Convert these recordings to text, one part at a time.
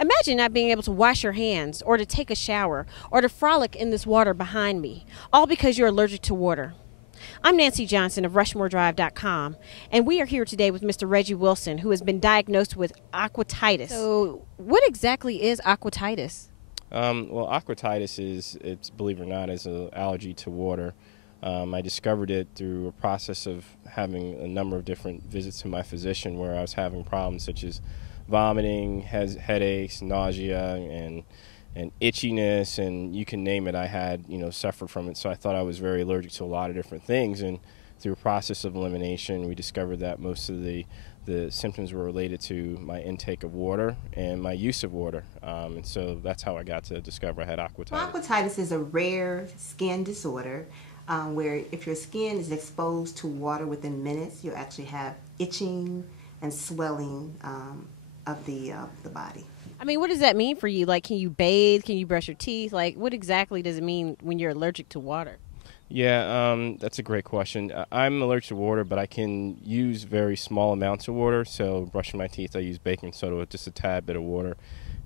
Imagine not being able to wash your hands, or to take a shower, or to frolic in this water behind me, all because you're allergic to water. I'm Nancy Johnson of RushmoreDrive.com, and we are here today with Mr. Reggie Wilson, who has been diagnosed with aquatitis. So, what exactly is aquatitis? Well, aquatitis it's believe it or not, is an allergy to water. I discovered it through a process of having a number of different visits to my physician where I was having problems such as vomiting, headaches, nausea, and itchiness, and you can name it. I had, suffered from it, so I thought I was very allergic to a lot of different things, and through a process of elimination, we discovered that most of the symptoms were related to my intake of water and my use of water, and so that's how I got to discover I had aquatitis. Well, aquatitis is a rare skin disorder where if your skin is exposed to water within minutes, you actually have itching and swelling of the body. I mean, what does that mean for you? Like, can you bathe? Can you brush your teeth? Like, what exactly does it mean when you're allergic to water? Yeah, that's a great question. I'm allergic to water, but I can use very small amounts of water. So brushing my teeth, I use baking soda with just a tad bit of water.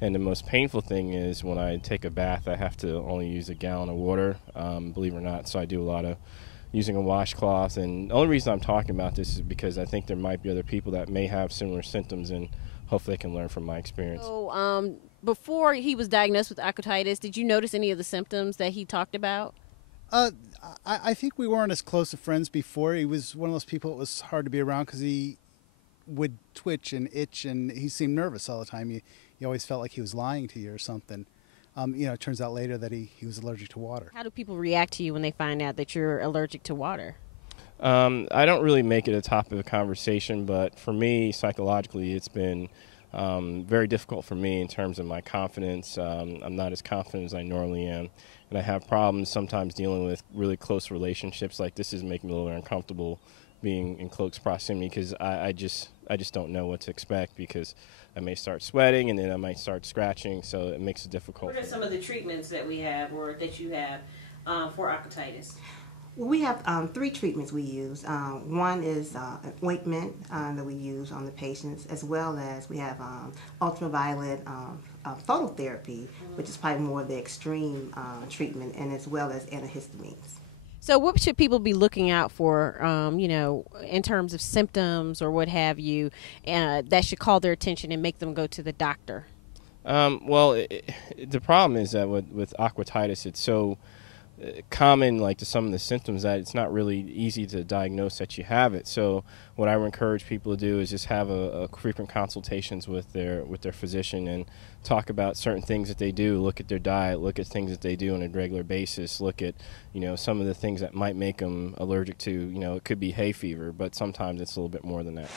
And the most painful thing is when I take a bath, I have to only use a gallon of water, believe it or not. So I do a lot of using a washcloth. And the only reason I'm talking about this is because I think there might be other people that may have similar symptoms, and hopefully they can learn from my experience. So, before he was diagnosed with aquatitis, did you notice any of the symptoms that he talked about? I think we weren't as close of friends before. He was one of those people that was hard to be around because he would twitch and itch, and he seemed nervous all the time. You always felt like he was lying to you or something. It turns out later that he was allergic to water. How do people react to you when they find out that you're allergic to water? I don't really make it a topic of conversation, but for me, psychologically, it's been very difficult for me in terms of my confidence. I'm not as confident as I normally am, and I have problems sometimes dealing with really close relationships. Like, this is making me a little uncomfortable being in close proximity because I just don't know what to expect, because I may start sweating and then I might start scratching, so it makes it difficult. What are some of the treatments that we have or that you have for aquatitis? Well, we have 3 treatments we use. One is an ointment that we use on the patients, as well as we have ultraviolet phototherapy, which is probably more of the extreme treatment, and as well as antihistamines. So what should people be looking out for, in terms of symptoms or what have you, that should call their attention and make them go to the doctor? The problem is that with aquatitis, it's so common, like, to some of the symptoms, that it's not really easy to diagnose that you have it. So what I would encourage people to do is just have a frequent consultations with their physician and talk about certain things that they do, look at their diet, look at things that they do on a regular basis, look at some of the things that might make them allergic to, it could be hay fever, but sometimes it's a little bit more than that.